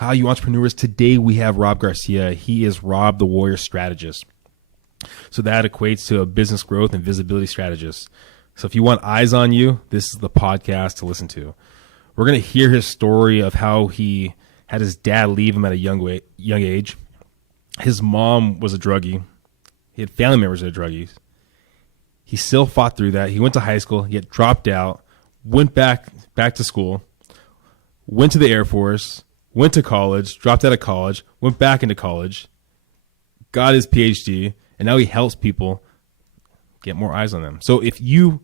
Hi, you entrepreneurs. Today we have Rob Garcia. He is Rob the Warrior Strategist. So that equates to a business growth and visibility strategist. So if you want eyes on you, this is the podcast to listen to. We're going to hear his story of how he had his dad leave him at a young age. His mom was a druggie. He had family members that were druggies. He still fought through that. He went to high school. He had dropped out, went back to school, went to the Air Force, went to college, dropped out of college, went back into college, got his PhD, and now he helps people get more eyes on them. So if you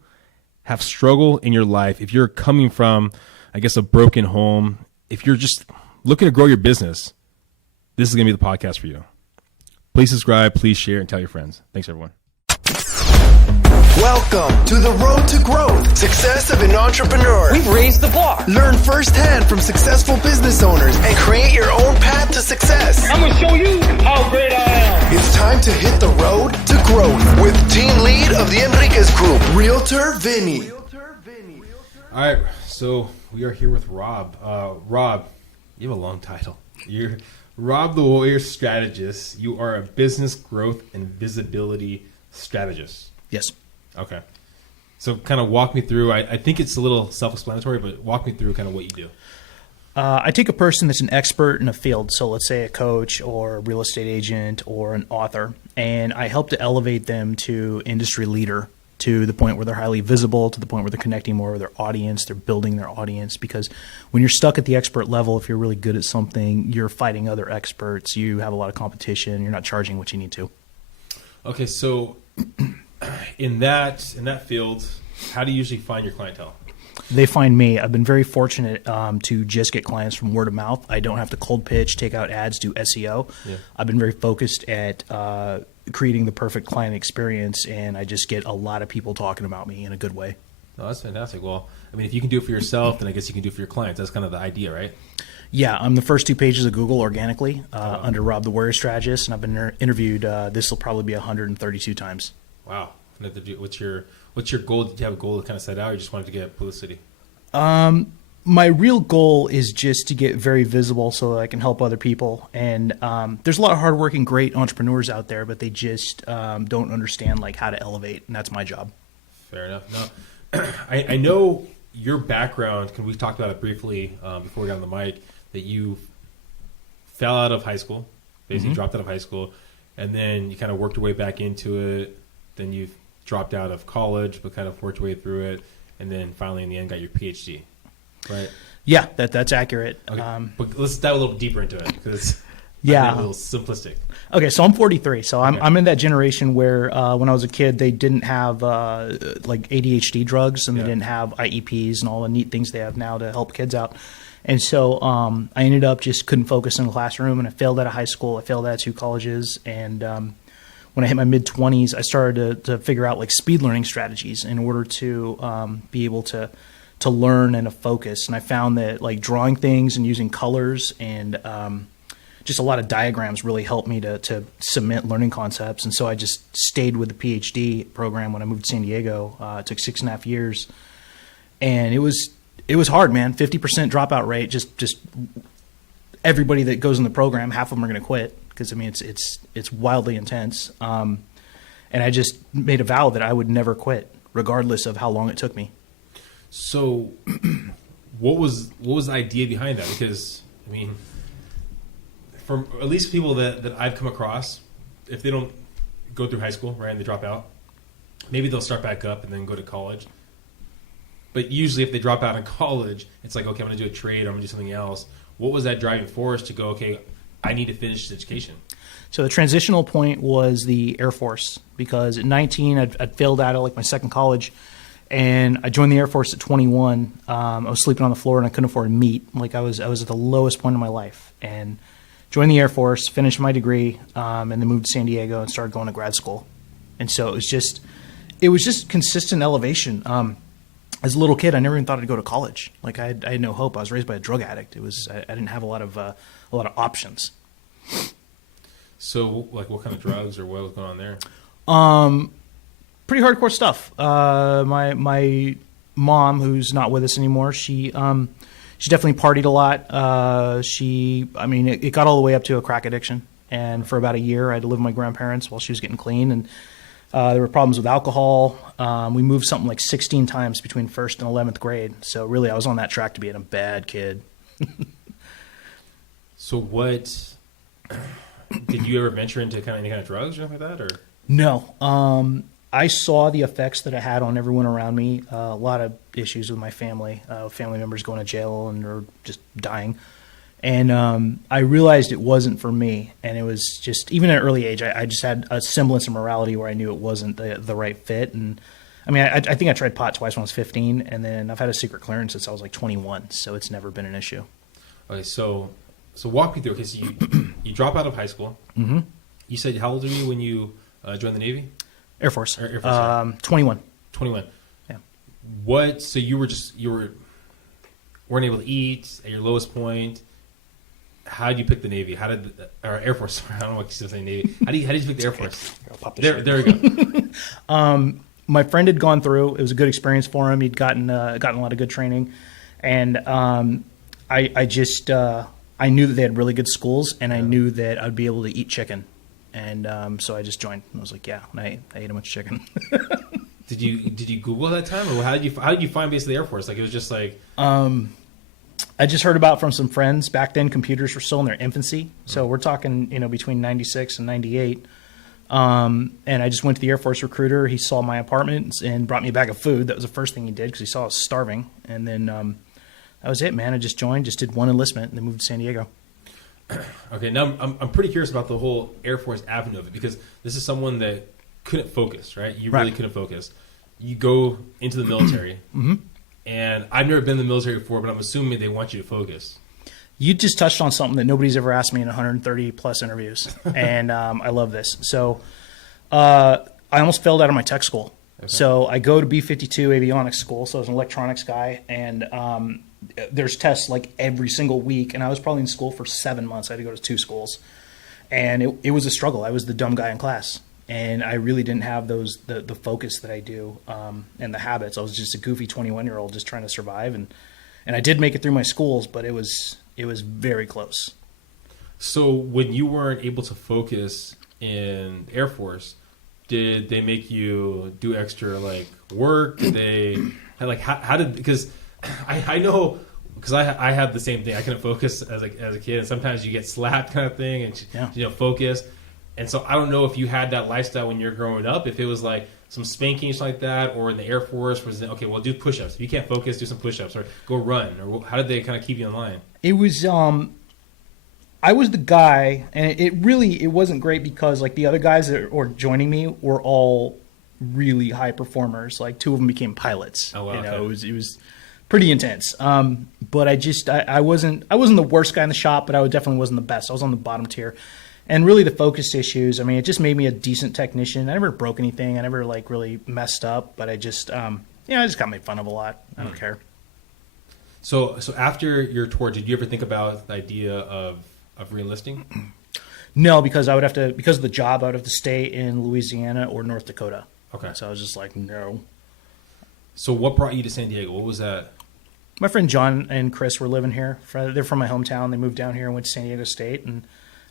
have struggle in your life, if you're coming from, I guess, a broken home, if you're just looking to grow your business, this is going to be the podcast for you. Please subscribe, please share, and tell your friends. Thanks, everyone. Welcome to the road to growth, success of an entrepreneur. We've raised the bar. Learn firsthand from successful business owners and create your own path to success. I'm going to show you how great I am. It's time to hit the road to growth with team lead of the Enriquez Group, Realtor Vinny. All right, so we are here with Rob. Rob, you have a long title. You're Rob the Warrior Strategist. You are a business growth and visibility strategist. Yes. Okay. So kind of walk me through, I think it's a little self-explanatory, but walk me through kind of what you do. I take a person that's an expert in a field, so let's say a coach or a real estate agent or an author, and I help to elevate them to industry leader, to the point where they're highly visible, to the point where they're connecting more with their audience, they're building their audience. Because when you're stuck at the expert level, if you're really good at something, you're fighting other experts, you have a lot of competition, you're not charging what you need to. Okay, so in that field, how do you usually find your clientele? They find me. I've been very fortunate to just get clients from word of mouth. I don't have to cold pitch, take out ads, do SEO. Yeah. I've been very focused at creating the perfect client experience, and I just get a lot of people talking about me in a good way. Oh, that's fantastic. Well, I mean, if you can do it for yourself, then I guess you can do it for your clients. That's kind of the idea, right? Yeah, I'm the first 2 pages of Google organically under Rob the Warrior Strategist, and I've been interviewed. This will probably be 132 times. Wow. What's your goal? Did you have a goal to kind of set out, or you just wanted to get publicity? My real goal is just to get very visible so that I can help other people. And there's a lot of hardworking, great entrepreneurs out there, but they just don't understand like how to elevate, and that's my job. Fair enough. No, I know your background, because we talked about it briefly before we got on the mic, that you fell out of high school, basically dropped out of high school, and then you kind of worked your way back into it. Then you dropped out of college, but kind of worked your way through it, and then finally in the end got your PhD, right? Yeah, that's accurate. Okay. But let's dive a little deeper into it, because a little simplistic. Okay, so I'm 43, so I'm in that generation where when I was a kid, they didn't have like ADHD drugs, and they didn't have IEPs and all the neat things they have now to help kids out. And so I ended up just couldn't focus in the classroom, and I failed out of high school. I failed out of 2 colleges, and when I hit my mid-20s, I started to figure out like speed learning strategies in order to be able to learn and to focus. And I found that like drawing things and using colors and just a lot of diagrams really helped me to cement learning concepts. And so I just stayed with the PhD program when I moved to San Diego. It took 6.5 years, and it was hard, man. 50% dropout rate. Just everybody that goes in the program, half of them are going to quit. Because I mean, it's wildly intense, and I just made a vow that I would never quit, regardless of how long it took me. So, what was the idea behind that? Because I mean, from at least people that I've come across, if they don't go through high school, right, and they drop out, maybe they'll start back up and then go to college. But usually, if they drop out in college, it's like, okay, I'm going to do a trade, or I'm going to do something else. What was that driving force to go, okay, I need to finish this education? So the transitional point was the Air Force, because at 19, I'd failed out of like my second college, and I joined the Air Force at 21. I was sleeping on the floor and I couldn't afford meat. Like I was at the lowest point in my life, and joined the Air Force, finished my degree, and then moved to San Diego and started going to grad school. And so it was just consistent elevation. As a little kid, I never even thought I'd go to college. Like I had no hope. I was raised by a drug addict. I didn't have a lot of options. So, like, what kind of drugs or what was going on there? Pretty hardcore stuff. My mom, who's not with us anymore, she she definitely partied a lot. It got all the way up to a crack addiction. And for about a year, I had to live with my grandparents while she was getting clean. And there were problems with alcohol. We moved something like 16 times between 1st and 11th grade. So really, I was on that track to being a bad kid. So what, did you ever venture into any kind of drugs or anything like that? Or No. I saw the effects that it had on everyone around me. A lot of issues with my family, family members going to jail and or just dying. And I realized it wasn't for me. And it was just, even at an early age, I just had a semblance of morality where I knew it wasn't the right fit. And I mean, I think I tried pot twice when I was 15, and then I've had a secret clearance since I was like 21. So it's never been an issue. Okay, so walk me through. Okay, so you drop out of high school. Mm-hmm. You said, how old were you when you joined the Navy? Air Force. Air Force. 21. 21. Yeah. What? So you weren't able to eat at your lowest point. How did you pick the Navy? Or Air Force? I don't know what you're saying, Navy. How did you pick the Air Force? I'll pop There we go. My friend had gone through. It was a good experience for him. He'd gotten a lot of good training, and I knew that they had really good schools, and I knew that I'd be able to eat chicken, and so I just joined. And I was like, yeah, and I ate a bunch of chicken. Did you Google that time, or how did you find basically the Air Force? Like, it was just like I just heard about from some friends. Back then, computers were still in their infancy, so we're talking between 96 and 98. And I just went to the Air Force recruiter. He saw my apartment and brought me a bag of food. That was the first thing he did because he saw I was starving. And then that was it, man. I just joined, just did one enlistment, and then moved to San Diego. Okay, now I'm pretty curious about the whole Air Force avenue of it, because this is someone that couldn't focus, right? You really couldn't focus. You go into the military, mm-hmm. and I've never been in the military before, but I'm assuming they want you to focus. You just touched on something that nobody's ever asked me in 130 plus interviews, and I love this. So I almost failed out of my tech school. Okay. So I go to B-52 avionics school, so I was an electronics guy, and there's tests like every single week, and I was probably in school for 7 months. I had to go to 2 schools, and it was a struggle. I was the dumb guy in class, and I really didn't have the focus that I do and the habits. I was just a goofy 21-year-old just trying to survive, and I did make it through my schools, but it was very close. So when you weren't able to focus in Air Force, did they make you do extra like work? Did they like how did, because I know, because I had the same thing. I couldn't focus as a kid, and sometimes you get slapped kind of thing, and focus. And so I don't know if you had that lifestyle when you're growing up, if it was like some spanking like that, or in the Air Force was okay, well, do push-ups. If you can't focus, do some push-ups, or go run, or how did they kind of keep you in line? It was I was the guy, and it wasn't great because like the other guys that were joining me were all really high performers. Like 2 of them became pilots. Oh, wow, okay. It was pretty intense. But I wasn't the worst guy in the shop, but I definitely wasn't the best. I was on the bottom tier. And really the focus issues, I mean, it just made me a decent technician. I never broke anything. I never like really messed up, but I just I just got made fun of a lot. I don't care. So after your tour, did you ever think about the idea of re-enlisting? No, because because of the job, I would have to stay in Louisiana or North Dakota. Okay. So I was just like, no. So what brought you to San Diego? What was that? My friend John and Chris were living here. They're from my hometown. They moved down here and went to San Diego State, and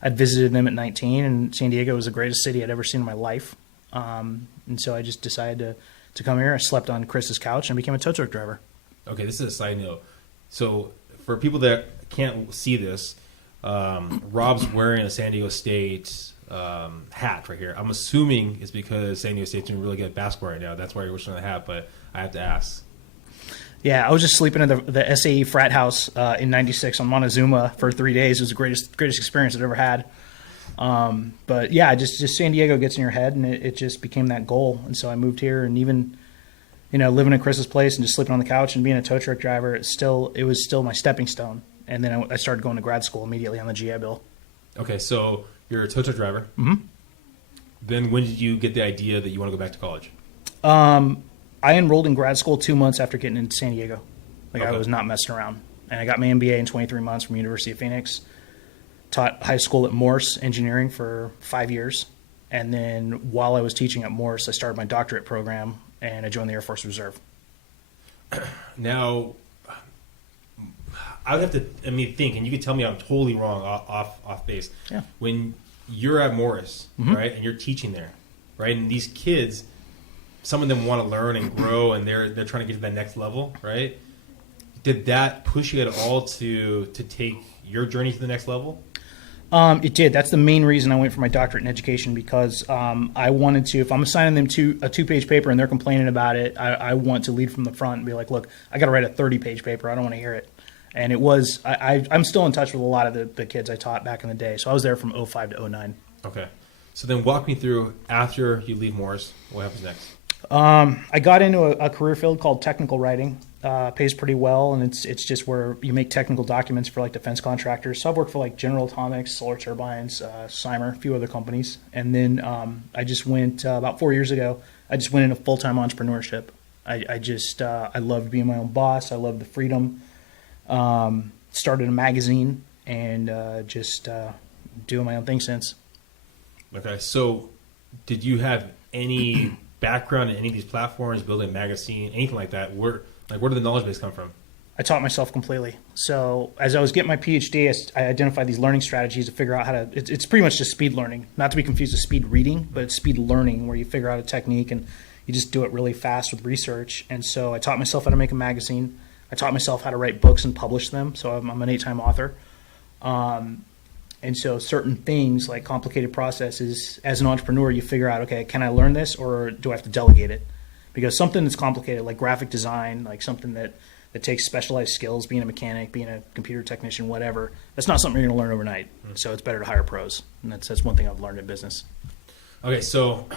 I'd visited them at 19, and San Diego was the greatest city I'd ever seen in my life. And so I just decided to come here. I slept on Chris's couch and became a tow truck driver. Okay, this is a side note. So for people that can't see this, Rob's wearing a San Diego State hat right here. I'm assuming it's because San Diego State's doing really good at basketball right now. That's why you're wearing the hat, but I have to ask. Yeah, I was just sleeping in the SAE frat house in '96 on Montezuma for 3 days. It was the greatest experience I'd ever had. But yeah, just San Diego gets in your head, and it just became that goal. And so I moved here, and even living in Chris's place and just sleeping on the couch and being a tow truck driver, it was still my stepping stone. And then I started going to grad school immediately on the GI Bill. Okay, so you're a tow truck driver. Mm-hmm. Then when did you get the idea that you want to go back to college? I enrolled in grad school 2 months after getting into San Diego. Okay. I was not messing around. And I got my MBA in 23 months from University of Phoenix. Taught high school at Morse engineering for 5 years. And then while I was teaching at Morse, I started my doctorate program, and I joined the Air Force Reserve. Now, I would have to, think, and you could tell me I'm totally wrong off base. Yeah. When you're at Morris, right, and you're teaching there, right, and these kids, some of them want to learn and grow, and they're trying to get to that next level, right? Did that push you at all to take your journey to the next level? It did. That's the main reason I went for my doctorate in education, because I wanted to, if I'm assigning them to a 2-page paper and they're complaining about it, I want to lead from the front and be like, look, I got to write a 30-page paper. I don't want to hear it. And it was, I'm still in touch with a lot of the kids I taught back in the day. So I was there from 05 to 09. Okay. So then walk me through, after you leave Morris, what happens next? I got into a career field called technical writing. Pays pretty well, and it's just where you make technical documents for like defense contractors. So I've worked for like General Atomics, Solar Turbines, Cymer, a few other companies. And then I just went, about 4 years ago, I just went into full-time entrepreneurship. I loved being my own boss. I loved the freedom. Started a magazine and just doing my own thing since. Okay, so did you have any background in any of these platforms, building a magazine, anything like that? Where did the knowledge base come from? I taught myself completely. So as I was getting my PhD, I identified these learning strategies to figure out how to, it's pretty much just speed learning, not to be confused with speed reading, but it's speed learning where you figure out a technique and you just do it really fast with research. And so I taught myself how to make a magazine. I taught myself how to write books and publish them. So I'm an 8-time author. And so certain things like complicated processes, as an entrepreneur, you figure out, okay, can I learn this or do I have to delegate it? Because something that's complicated, like graphic design, like something that takes specialized skills, being a mechanic, being a computer technician, whatever, that's not something you're going to learn overnight. So it's better to hire pros. And that's one thing I've learned in business. Okay, so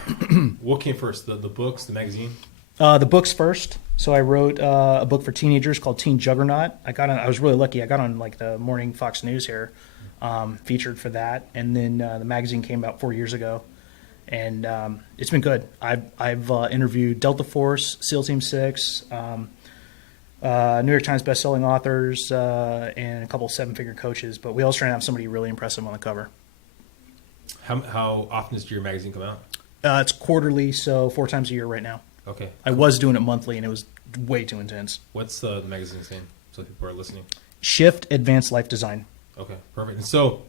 what came first, the books, the magazine? The books first. So I wrote a book for teenagers called Teen Juggernaut. I was really lucky. I got on like the morning Fox News here, featured for that. And then the magazine came about 4 years ago. And it's been good. I've interviewed Delta Force, SEAL Team 6, New York Times bestselling authors, and a couple of 7-figure coaches. But we always try to have somebody really impressive on the cover. How often does your magazine come out? It's quarterly, so 4 times a year right now. Okay. I was doing it monthly, and it was way too intense. What's the magazine's name so people are listening? Shift Advanced Life Design. Okay, perfect. And so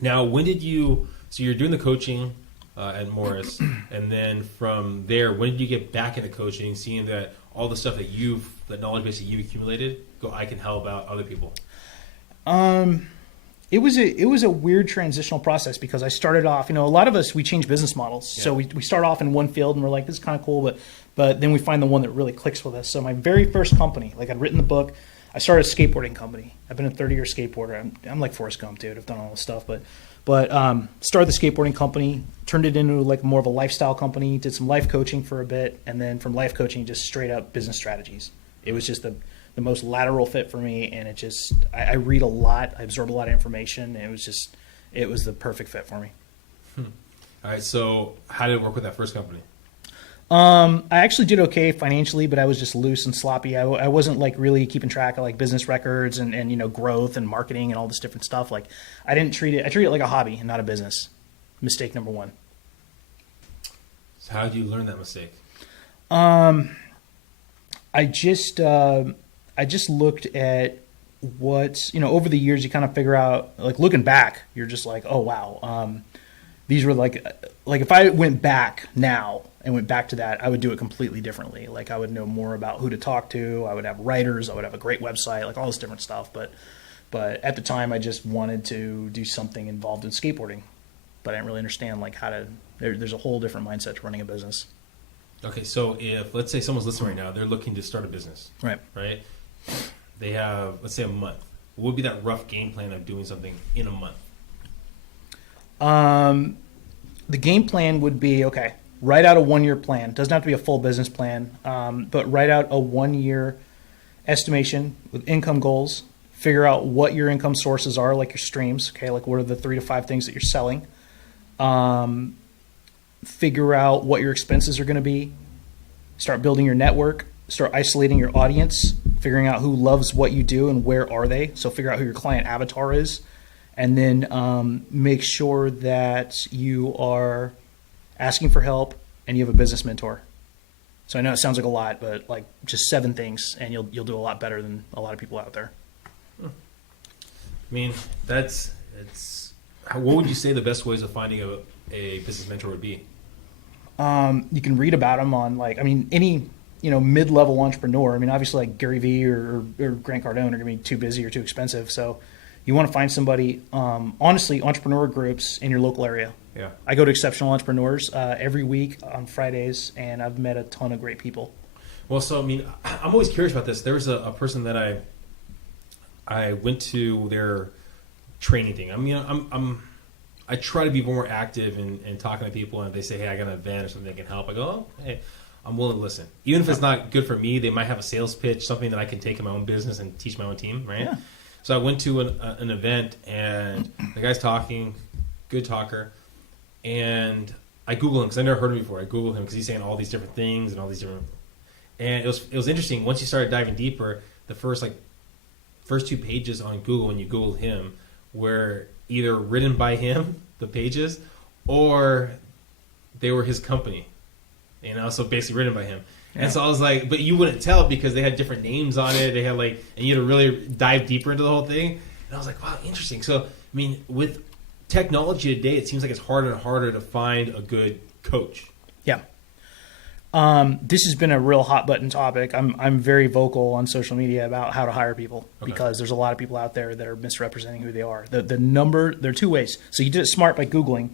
now so you're doing the coaching at Morris, and then from there, when did you get back into coaching, seeing that all the stuff that knowledge base that you've accumulated, I can help out other people? It was a weird transitional process because I started off, a lot of us, we change business models. Yeah. So we start off in one field and we're like, this is kind of cool, but then we find the one that really clicks with us. So my very first company, like I'd written the book, I started a skateboarding company. I've been a 30-year skateboarder. I'm like Forrest Gump, dude. I've done all this stuff, but started the skateboarding company, turned it into like more of a lifestyle company, did some life coaching for a bit, and then from life coaching, just straight up business strategies. It was just the most lateral fit for me, and I read a lot, I absorb a lot of information, and it was the perfect fit for me. All right, so how did it work with that first company? I actually did okay financially, but I was just loose and sloppy. I wasn't like really keeping track of like business records and growth and marketing and all this different stuff. Like I treated it like a hobby and not a business. Mistake number 1. So how did you learn that mistake? I just looked at what, over the years you kind of figure out, like looking back, you're just like, oh wow, these were like if I went back now and went back to that, I would do it completely differently. Like I would know more about who to talk to. I would have writers. I would have a great website, like all this different stuff. But at the time, I just wanted to do something involved in skateboarding. But I didn't really understand like there's a whole different mindset to running a business. Okay, so if let's say someone's listening right now, they're looking to start a business. Right. They have, let's say, a month. What would be that rough game plan of doing something in a month? The game plan would be, okay, write out a 1-year plan. It doesn't have to be a full business plan, but write out a 1-year estimation with income goals. Figure out what your income sources are, like your streams. Okay, like what are the 3 to 5 things that you're selling. Figure out what your expenses are going to be. Start building your network. Start isolating your audience. Figuring out who loves what you do and where are they. So figure out who your client avatar is. And then make sure that you are asking for help and you have a business mentor. So I know it sounds like a lot, but like just 7 things and you'll do a lot better than a lot of people out there. mean, what would you say the best ways of finding a business mentor would be? You can read about them on any mid-level entrepreneur. I mean, obviously like Gary Vee or Grant Cardone are going to be too busy or too expensive. So you want to find somebody, honestly, entrepreneur groups in your local area. Yeah. I go to Exceptional Entrepreneurs every week on Fridays, and I've met a ton of great people. Well, so, I mean, I'm always curious about this. There was a person that I went to their training thing. I mean, I try to be more active in talking to people, and if they say, hey, I got an event or something that can help, I go, oh, hey, I'm willing to listen. Even if it's not good for me, they might have a sales pitch, something that I can take in my own business and teach my own team, right? Yeah. So I went to an event, and the guy's talking, good talker, and I Googled him because I never heard of him before. I Googled him because he's saying all these different things and all these different, and it was interesting. Once you started diving deeper, the first 2 pages on Google when you Googled him were either written by him, the pages, or they were his company, so basically written by him. Yeah. And so I was like, but you wouldn't tell because they had different names on it. They had and you had to really dive deeper into the whole thing. And I was like, wow, interesting. So, I mean, with technology today, it seems like it's harder and harder to find a good coach. Yeah. This has been a real hot button topic. I'm very vocal on social media about how to hire people because there's a lot of people out there that are misrepresenting who they are. There are 2 ways. So you did it smart by Googling.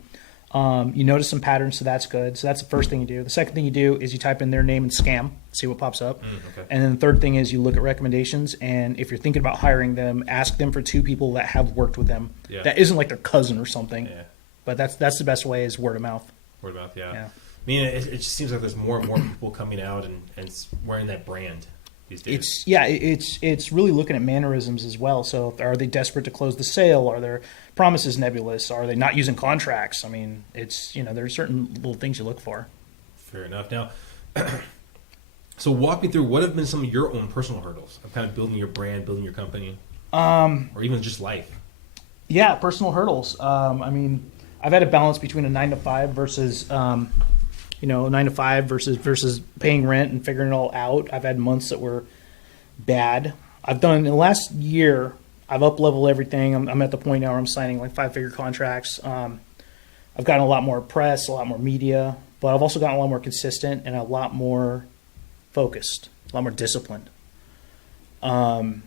You notice some patterns, so that's good. So that's the first thing you do. The second thing you do is you type in their name and scam, see what pops up. And then the third thing is you look at recommendations, and if you're thinking about hiring them, ask them for 2 people that have worked with them. Yeah. That isn't like their cousin or something. Yeah. But that's the best way is word of mouth. Word of mouth, yeah. I mean, it just seems like there's more and more people coming out and wearing that brand these days. It's really looking at mannerisms as well. So are they desperate to close the sale? Are their promises nebulous? Are they not using contracts? I mean, there's certain little things you look for. Fair enough. Now, so walk me through what have been some of your own personal hurdles of kind of building your brand, building your company, or even just life? Yeah, personal hurdles. I mean, I've had to balance between a 9 to 5 versus 9 to 5 versus paying rent and figuring it all out. I've had months that were bad. I've done in the last year, I've up-leveled everything. I'm at the point now where I'm signing 5-figure contracts. I've gotten a lot more press, a lot more media, but I've also gotten a lot more consistent and a lot more focused, a lot more disciplined. The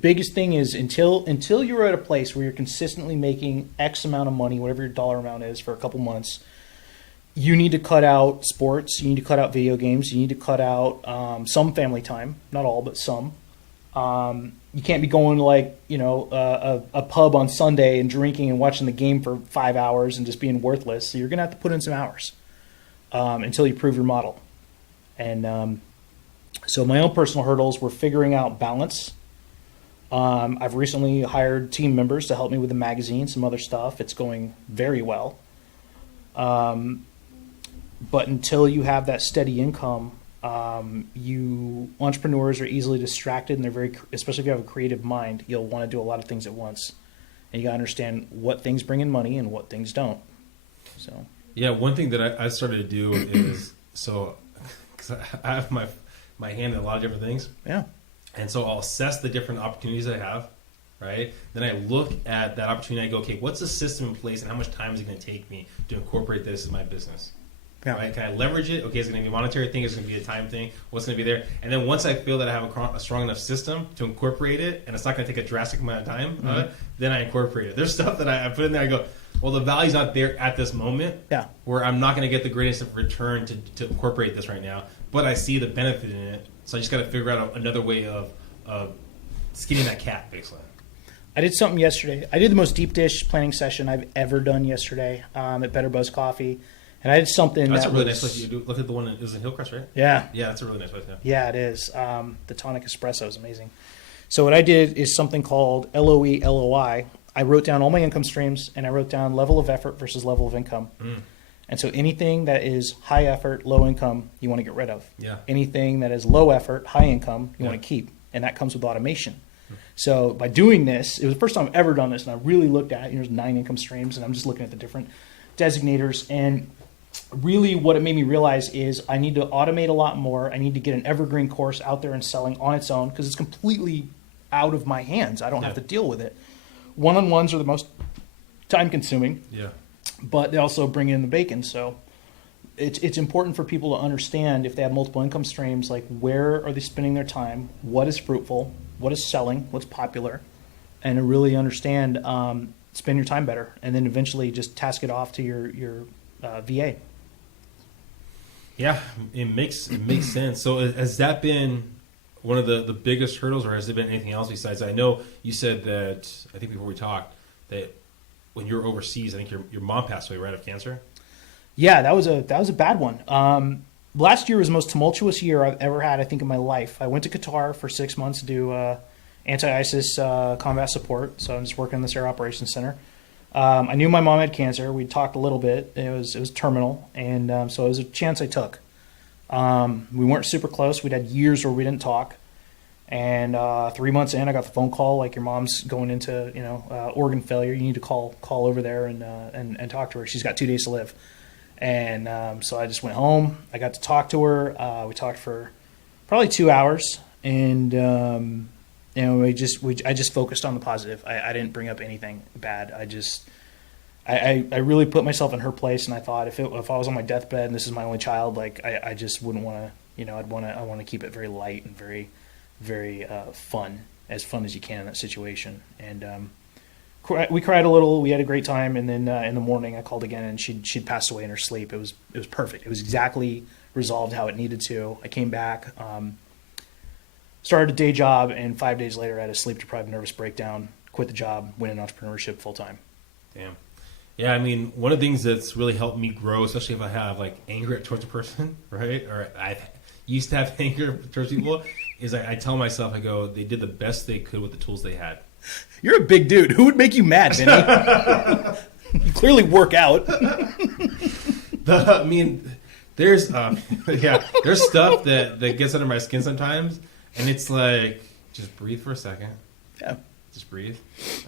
biggest thing is until you're at a place where you're consistently making X amount of money, whatever your dollar amount is for a couple months, you need to cut out sports, you need to cut out video games, you need to cut out some family time, not all, but some. You can't be going to a pub on Sunday and drinking and watching the game for 5 hours and just being worthless. So you're going to have to put in some hours until you prove your model. And so my own personal hurdles were figuring out balance. I've recently hired team members to help me with the magazine, some other stuff. It's going very well. But until you have that steady income, entrepreneurs are easily distracted, and especially if you have a creative mind, you'll want to do a lot of things at once. And you got to understand what things bring in money and what things don't. So yeah, one thing that I started to do is, because I have my hand in a lot of different things. Yeah. And so I'll assess the different opportunities that I have, right? Then I look at that opportunity. I go, okay, what's the system in place and how much time is it going to take me to incorporate this in my business? Yeah. Right? Can I leverage it? Okay, it's going to be a monetary thing. It's going to be a time thing. What's going to be there? And then once I feel that I have a strong enough system to incorporate it, and it's not going to take a drastic amount of time, then I incorporate it. There's stuff that I put in there. I go, well, the value's not there at this moment. Yeah. Where I'm not going to get the greatest of return to incorporate this right now, but I see the benefit in it. So I just got to figure out another way of skinning that cat, basically. I did something yesterday. I did the most deep dish planning session I've ever done yesterday at Better Buzz Coffee. And I did something that's a really nice place. You do look at the one that was in Hillcrest, right? Yeah. Yeah, that's a really nice place. Yeah, it is. The tonic espresso is amazing. So what I did is something called LOE LOI. I wrote down all my income streams, and I wrote down level of effort versus level of income. And so anything that is high effort, low income, you want to get rid of. Yeah. Anything that is low effort, high income, you want to keep. And that comes with automation. So by doing this, it was the first time I've ever done this, and I really looked at it. There's 9 income streams, and I'm just looking at the different designators. And really what it made me realize is I need to automate a lot more. I need to get an evergreen course out there and selling on its own because it's completely out of my hands. I don't have to deal with it. One-on-ones are the most time-consuming. Yeah. But they also bring in the bacon. So it's important for people to understand if they have multiple income streams, like where are they spending their time, what is fruitful, what is selling, what's popular, and to really understand, spend your time better, and then eventually just task it off to your VA. Yeah, it makes sense. So has that been one of the biggest hurdles, or has there been anything else besides? I know you said that, I think before we talked, that when you were overseas, I think your mom passed away, right, of cancer? Yeah, that was a bad one. Last year was the most tumultuous year I've ever had, I think, in my life. I went to Qatar for 6 months to do anti-ISIS combat support, so I'm just working in this air operations center. I knew my mom had cancer. We talked a little bit. It was terminal, and so it was a chance I took. We weren't super close. We'd had years where we didn't talk. And 3 months in, I got the phone call, like, your mom's going into organ failure. You need to call over there and talk to her. She's got 2 days to live. And so I just went home. I got to talk to her. We talked for probably 2 hours, and I just focused on the positive. I didn't bring up anything bad. I really put myself in her place, and I thought if I was on my deathbed and this is my only child, like I just wouldn't want to, I want to keep it very light and very, very fun as you can in that situation. And we cried a little. We had a great time, and then in the morning I called again, and she'd passed away in her sleep. It was perfect. It was exactly resolved how it needed to. I came back, started a day job, and 5 days later I had a sleep-deprived nervous breakdown, quit the job, went in entrepreneurship full-time. Damn. Yeah, I mean, one of the things that's really helped me grow, especially if I have, like, anger towards a person, right, or I used to have anger towards people, is I tell myself, I go, they did the best they could with the tools they had. You're a big dude. Who would make you mad, Vinny? You clearly work out. I mean, there's there's stuff that gets under my skin sometimes, and it's like, just breathe for a second. Yeah. Just breathe.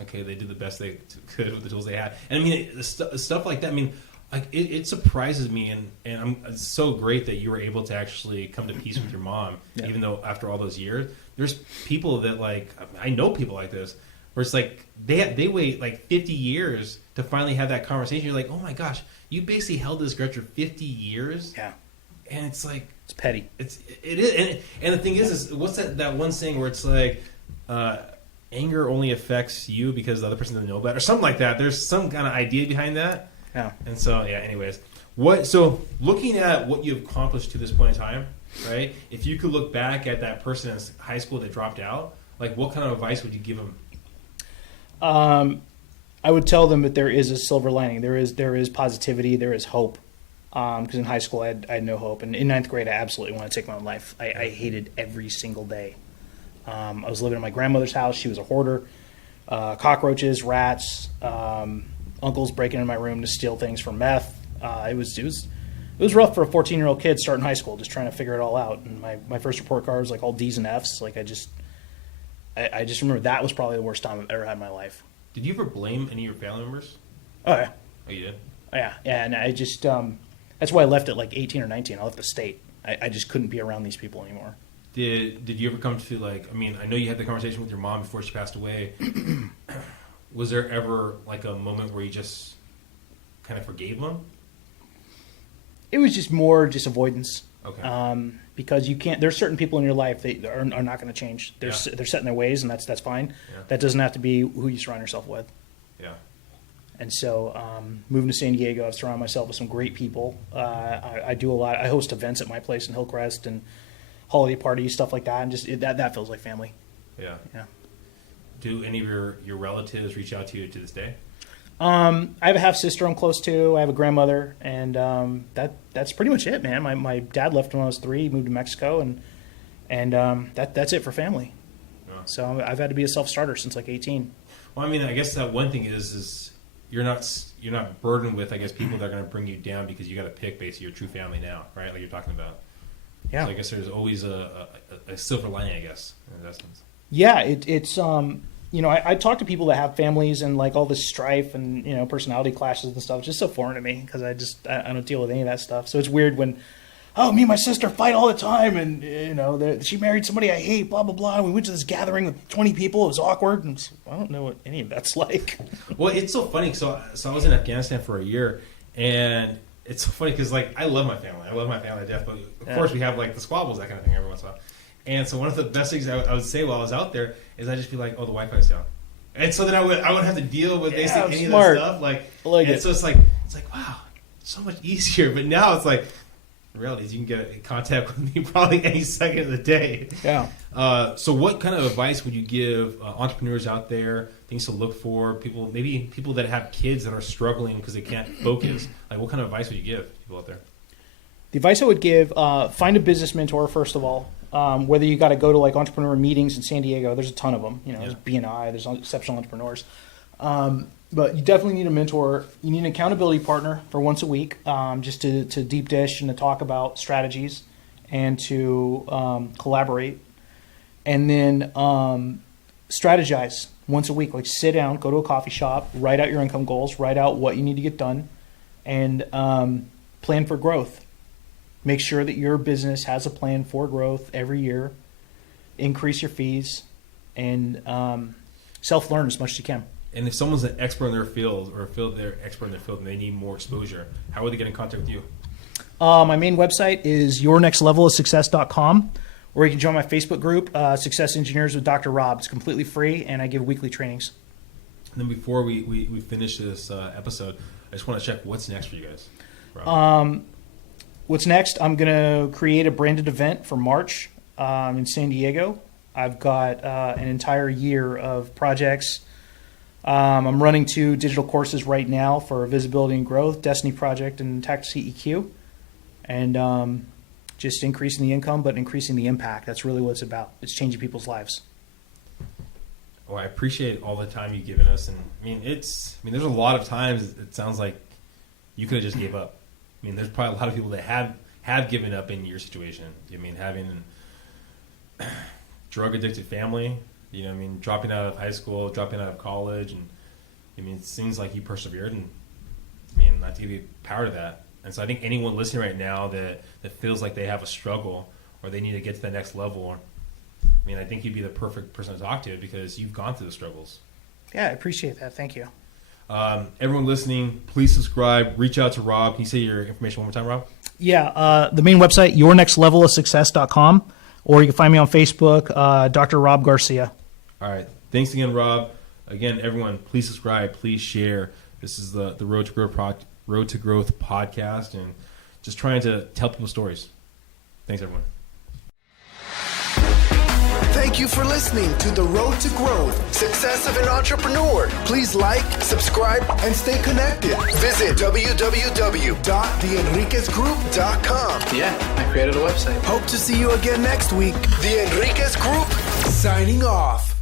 Okay, they did the best they could with the tools they had. And I mean, stuff like that, I mean, like it surprises me, and it's so great that you were able to actually come to peace with your mom, even though after all those years. There's people that, like, I know people like this, where it's like they wait like 50 years to finally have that conversation. You're like, oh my gosh, you basically held this grudge for 50 years. Yeah. And it's like, it's petty. It is, and the thing is what's that one saying where it's like, anger only affects you because the other person doesn't know about it, or something like that. There's some kind of idea behind that. Yeah. And so, yeah, anyways. So looking at what you've accomplished to this point in time, right? If you could look back at that person in high school that dropped out, like, what kind of advice would you give them? I would tell them that there is a silver lining. There is positivity. There is hope. Because in high school I had no hope. And in ninth grade I absolutely wanted to take my own life. I hated every single day. I was living in my grandmother's house. She was a hoarder. Cockroaches, rats, uncles breaking in my room to steal things for meth. It was rough for a 14-year-old kid starting high school, just trying to figure it all out. And my first report card was like all D's and F's. Like I just remember that was probably the worst time I've ever had in my life. Did you ever blame any of your family members? Oh yeah. Oh, you did? Yeah. And I just that's why I left at like 18 or 19. I left the state. I just couldn't be around these people anymore. Did you ever come to, like, I mean, I know you had the conversation with your mom before she passed away. Was there ever, like, a moment where you just kind of forgave them? It was just more avoidance. Okay. Because you can't. There's certain people in your life that are not going to change. They're set in their ways, and that's fine. Yeah. That doesn't have to be who you surround yourself with. Yeah. And so, moving to San Diego, I've surrounded myself with some great people. I do a lot. I host events at my place in Hillcrest and holiday parties, stuff like that, and just that feels like family. Yeah. Yeah. Do any of your relatives reach out to you to this day? I have a half sister I'm close to. I have a grandmother, and that's pretty much it, man. My dad left when I was 3. He moved to Mexico, and that's it for family. Yeah. So I've had to be a self-starter since like 18. Well, I mean, I guess that one thing is you're not burdened with, I guess, people that are going to bring you down because you got to pick basically your true family now, right? Like you're talking about. Yeah. So I guess there's always a silver lining, I guess, in that sense. Yeah, it's I talk to people that have families and like all this strife and personality clashes and stuff. It's just so foreign to me because I don't deal with any of that stuff. So it's weird when oh, me and my sister fight all the time, and she married somebody I hate, blah blah blah. We went to this gathering with 20 people. It was awkward, and I don't know what any of that's like. Well, it's so funny. So I was in Afghanistan for a year, and it's so funny because like I love my family. I love my family to death, but of course we have like the squabbles, that kind of thing every once in a while. And so one of the best things I would say while I was out there is I'd just be like, oh, the Wi-Fi's down. And so then I would have to deal with basically any smart. of that stuff. Like so it's like wow, it's so much easier. But now it's like the reality is you can get in contact with me probably any second of the day. Yeah. So what kind of advice would you give entrepreneurs out there, things to look for, people that have kids that are struggling because they can't focus? Like what kind of advice would you give people out there? The advice I would give, find a business mentor, first of all. Whether you got to go to like entrepreneur meetings in San Diego, there's a ton of them. There's BNI, there's exceptional entrepreneurs. But you definitely need a mentor. You need an accountability partner for once a week, just to deep dish and to talk about strategies and to collaborate. And then strategize once a week. Like sit down, go to a coffee shop, write out your income goals, write out what you need to get done, and plan for growth. Make sure that your business has a plan for growth every year. Increase your fees, and self-learn as much as you can. And if someone's an expert in their field, or they're expert in their field and they need more exposure, how would they get in contact with you? My main website is yournextlevelofsuccess.com, or you can join my Facebook group, Success Engineers with Dr. Rob. It's completely free, and I give weekly trainings. And then before we finish this episode, I just want to check what's next for you guys. Rob. What's next? I'm going to create a branded event for March in San Diego. I've got an entire year of projects. I'm running 2 digital courses right now for Visibility and Growth, Destiny Project, and Tax CEQ. And just increasing the income, but increasing the impact. That's really what it's about. It's changing people's lives. Well, I appreciate all the time you've given us. And there's a lot of times it sounds like you could have just gave up. There's probably a lot of people that have given up in your situation. Having a drug-addicted family, dropping out of high school, dropping out of college, and it seems like you persevered, and not to give you power to that. And so I think anyone listening right now that feels like they have a struggle or they need to get to the next level, I think you'd be the perfect person to talk to because you've gone through the struggles. Yeah, I appreciate that. Thank you. Everyone listening, please subscribe. Reach out to Rob. Can you say your information one more time, Rob? Yeah, the main website, yournextlevelofsuccess.com, or you can find me on Facebook, Dr. Rob Garcia. All right. Thanks again, Rob. Again, everyone, please subscribe. Please share. This is the Road to Growth podcast, and just trying to tell people stories. Thanks, everyone. Thank you for listening to The Road to Growth, Success of an Entrepreneur. Please like, subscribe, and stay connected. Visit www.theenriquezgroup.com. Yeah, I created a website. Hope to see you again next week. The Enriquez Group, signing off.